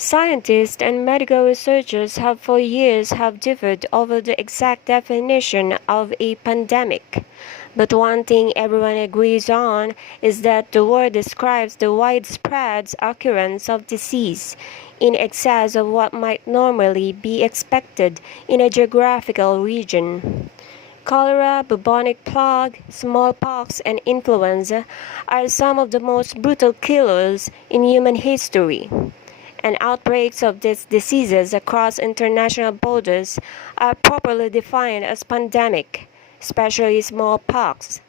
Scientists and medical researchers have for years have differed over the exact definition of a pandemic. But one thing everyone agrees on is that the word describes the widespread occurrence of disease in excess of what might normally be expected in a geographical region. Cholera, bubonic plague, smallpox, and influenza are some of the most brutal killers in human history, and outbreaks of these diseases across international borders are properly defined as pandemic, especially smallpox,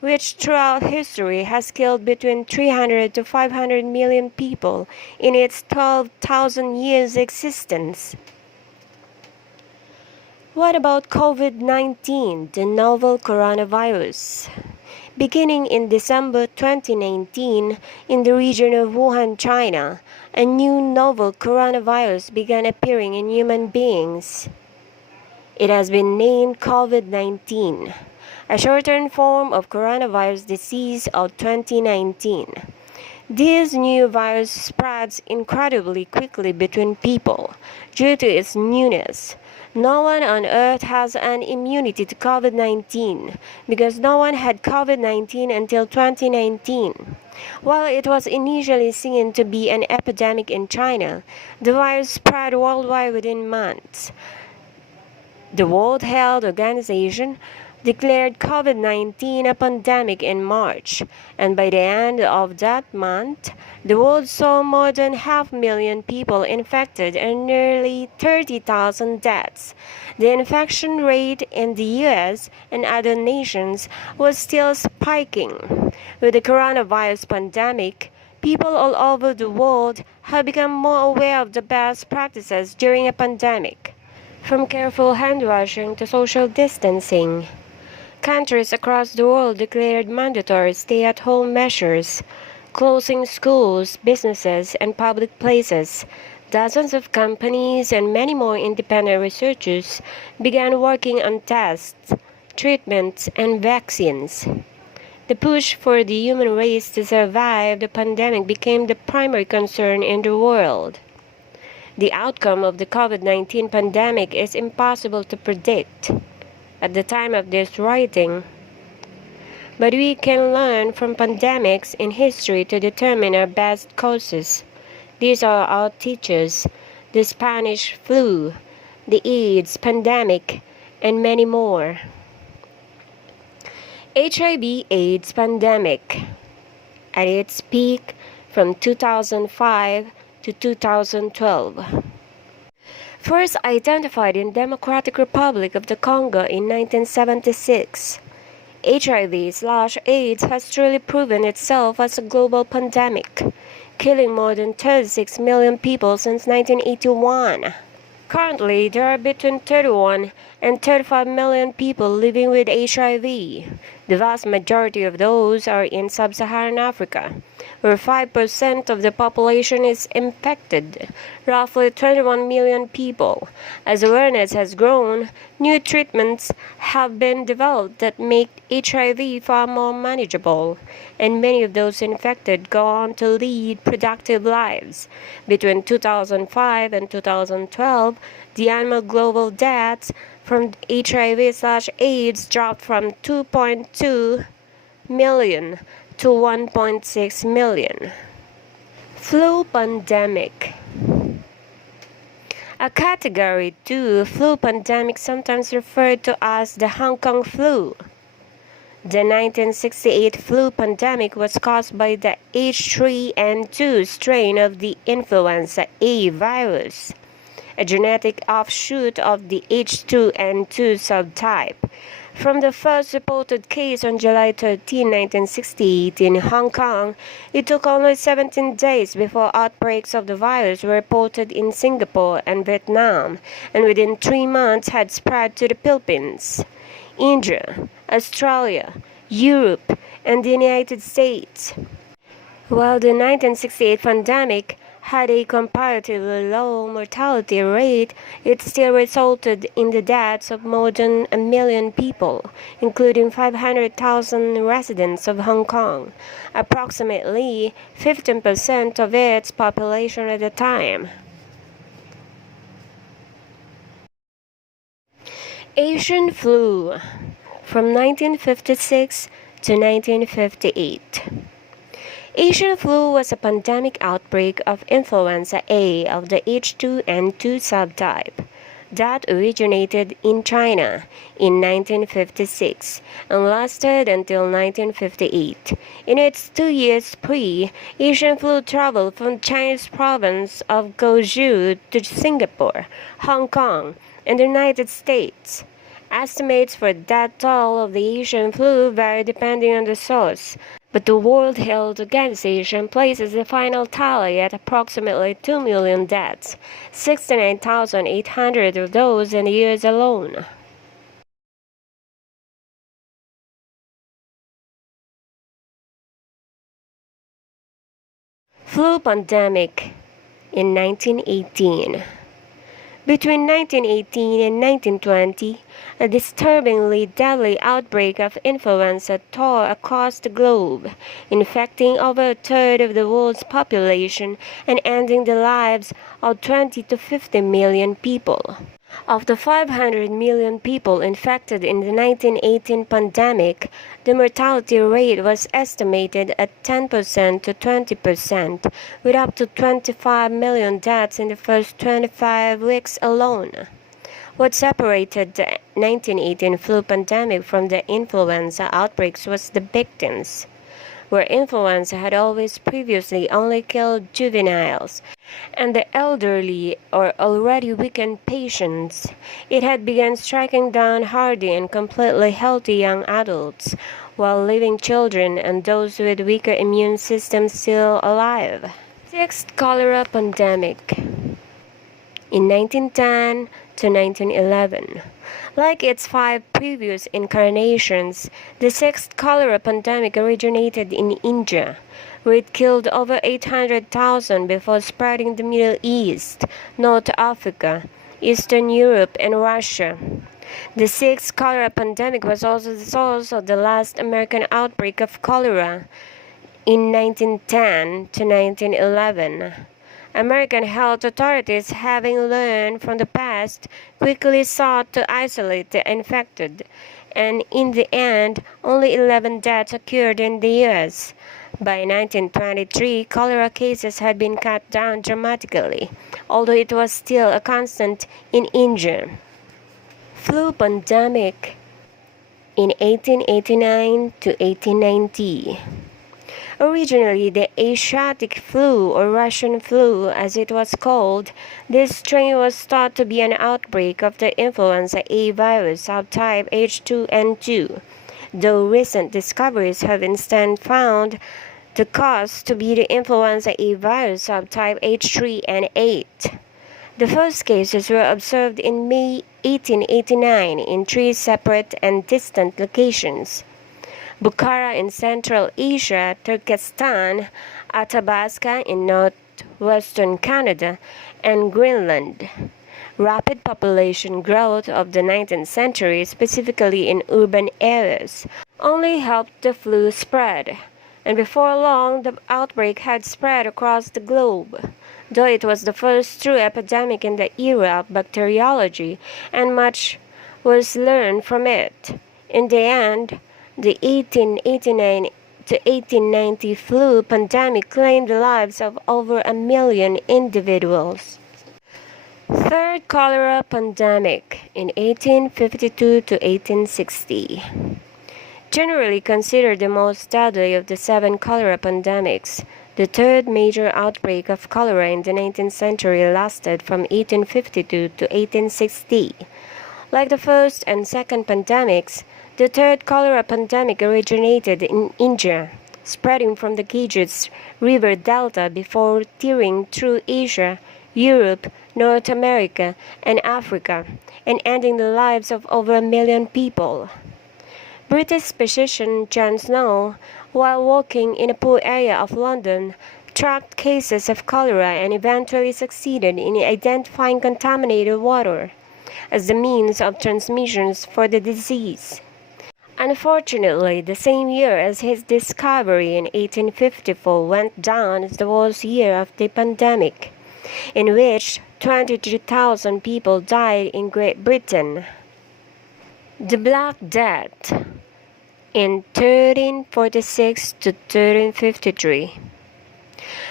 which throughout history has killed between 300 to 500 million people in its 12,000 years existence. What about COVID-19, the novel coronavirus? Beginning in December 2019, in the region of Wuhan, China, a new novel coronavirus began appearing in human beings. It has been named COVID-19, a shortened form of coronavirus disease of 2019. This new virus spreads incredibly quickly between people due to its newness. No one on earth has an immunity to COVID-19 because no one had COVID-19 until 2019. While it was initially seen to be an epidemic in China, the virus spread worldwide within months. The World Health Organization declared COVID-19 a pandemic in March, and by the end of that month, the world saw more than 500,000 people infected and nearly 30,000 deaths. The infection rate in the US and other nations was still spiking. With the coronavirus pandemic, people all over the world have become more aware of the best practices during a pandemic, from careful hand washing to social distancing. Countries across the world declared mandatory stay-at-home measures, closing schools, businesses, and public places. Dozens of companies and many more independent researchers began working on tests, treatments, and vaccines. The push for the human race to survive the pandemic became the primary concern in the world. The outcome of the COVID-19 pandemic is impossible to predict at the time of this writing, but we can learn from pandemics in history to determine our best courses. These are our teachers: the Spanish flu, the AIDS pandemic, and many more. HIV/AIDS pandemic at its peak from 2005 to 2012. First identified in Democratic Republic of the Congo in 1976, HIV/AIDS has truly proven itself as a global pandemic, killing more than 36 million people since 1981. Currently, there are between 31 and 35 million people living with HIV. The vast majority of those are in sub-Saharan Africa, where 5% of the population is infected, roughly 21 million people. As awareness has grown, new treatments have been developed that make HIV far more manageable, and many of those infected go on to lead productive lives. Between 2005 and 2012, the annual global deaths from HIV/AIDS dropped from 2.2 million to 1.6 million. Flu pandemic. A Category 2 flu pandemic, sometimes referred to as the Hong Kong flu. The 1968 flu pandemic was caused by the H3N2 strain of the influenza A virus, a genetic offshoot of the H2N2 subtype. From the first reported case on July 13, 1968 in Hong Kong, it took only 17 days before outbreaks of the virus were reported in Singapore and Vietnam, and within 3 months had spread to the Philippines, India, Australia, Europe, and the United States. While the 1968 pandemic had a comparatively low mortality rate, it still resulted in the deaths of more than 1 million people, including 500,000 residents of Hong Kong, approximately 15% of its population at the time. Asian flu from 1956 to 1958. Asian flu was a pandemic outbreak of influenza A of the H2N2 subtype that originated in China in 1956 and lasted until 1958. In its 2 years spree, Asian flu traveled from Chinese province of Guangzhou to Singapore, Hong Kong, and the United States. Estimates for death toll of the Asian flu vary depending on the source, but the World Health Organization places the final tally at approximately 2 million deaths, 69,800 of those in the US alone. Flu pandemic in 1918. Between 1918 and 1920, a disturbingly deadly outbreak of influenza tore across the globe, infecting over a third of the world's population and ending the lives of 20 to 50 million people. Of the 500 million people infected in the 1918 pandemic, the mortality rate was estimated at 10% to 20%, with up to 25 million deaths in the first 25 weeks alone. What separated the 1918 flu pandemic from the influenza outbreaks was the victims. Where influenza had always previously only killed juveniles and the elderly or already weakened patients, it had begun striking down hardy and completely healthy young adults, while leaving children and those with weaker immune systems still alive. Sixth cholera pandemic in 1910 to 1911. Like its 5 previous incarnations, the sixth cholera pandemic originated in India, where it killed over 800,000 before spreading the Middle East, North Africa, Eastern Europe, and Russia. The sixth cholera pandemic was also the source of the last American outbreak of cholera in 1910 to 1911. American health authorities, having learned from the past, quickly sought to isolate the infected, and in the end, only 11 deaths occurred in the U.S. By 1923, cholera cases had been cut down dramatically, although it was still a constant in India. Flu pandemic in 1889 to 1890. Originally the Asiatic flu or Russian flu as it was called, this strain was thought to be an outbreak of the influenza A virus subtype H2N2, though recent discoveries have instead found the cause to be the influenza A virus subtype H3N8. The first cases were observed in May 1889 in 3 separate and distant locations: Bukhara in Central Asia, Turkestan, Athabasca in northwestern Canada, and Greenland. Rapid population growth of the 19th century, specifically in urban areas, only helped the flu spread, and before long the outbreak had spread across the globe. Though it was the first true epidemic in the era of bacteriology, and much was learned from it, in the end, the 1889 to 1890 flu pandemic claimed the lives of over 1 million individuals. Third cholera pandemic in 1852 to 1860. Generally considered the most deadly of the 7 cholera pandemics, the third major outbreak of cholera in the 19th century lasted from 1852 to 1860. Like the first and second pandemics, the third cholera pandemic originated in India, spreading from the Ganges River Delta before tearing through Asia, Europe, North America, and Africa, and ending the lives of over 1 million people. British physician John Snow, while walking in a poor area of London, tracked cases of cholera and eventually succeeded in identifying contaminated water as the means of transmission for the disease. Unfortunately, the same year as his discovery in 1854 went down as the worst year of the pandemic, in which 23,000 people died in Great Britain. The Black Death in 1346 to 1353.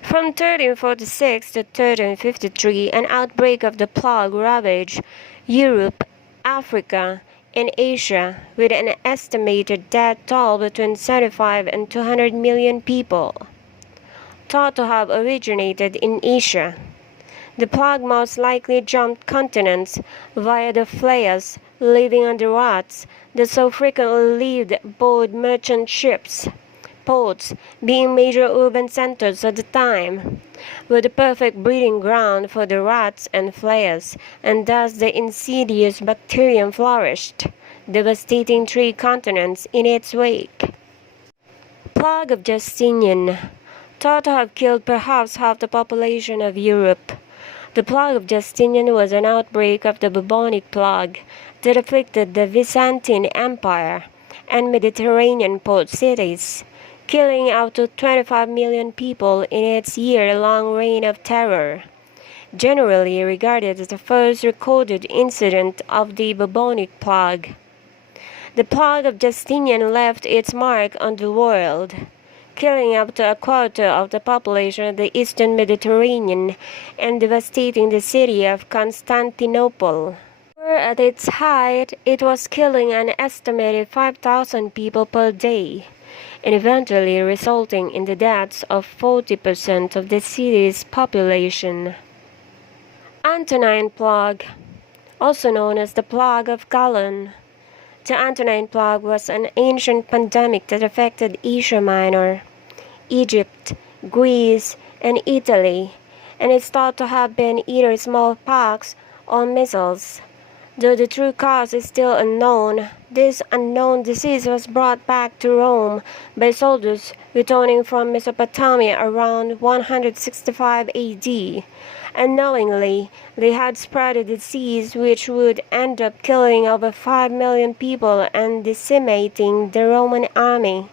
From 1346 to 1353, an outbreak of the plague ravaged Europe, Africa, and Asia, with an estimated death toll between 75 and 200 million people, thought to have originated in Asia. The plague most likely jumped continents via the fleas living on the rats that so frequently lived aboard merchant ships. Ports, being major urban centers at the time, were the perfect breeding ground for the rats and fleas, and thus the insidious bacterium flourished, devastating 3 continents in its wake. Plague of Justinian, thought to have killed perhaps half the population of Europe. The plague of Justinian was an outbreak of the bubonic plague that afflicted the Byzantine Empire and Mediterranean port cities, killing out to 25 million people in its year-long reign of terror. Generally regarded as the first recorded incident of the bubonic plague. The plague of Justinian left its mark on the world, killing up to a quarter of the population of the eastern Mediterranean and devastating the city of Constantinople, where at its height it was killing an estimated 5,000 people per day, and eventually resulting in the deaths of 40% of the city's population. Antonine Plague, also known as the Plague of Galen. The Antonine Plague was an ancient pandemic that affected Asia Minor, Egypt, Greece, and Italy, and is thought to have been either smallpox or measles. Though the true cause is still unknown, this unknown disease was brought back to Rome by soldiers returning from Mesopotamia around 165 AD. Unknowingly, they had spread a disease which would end up killing over 5 million people and decimating the Roman army.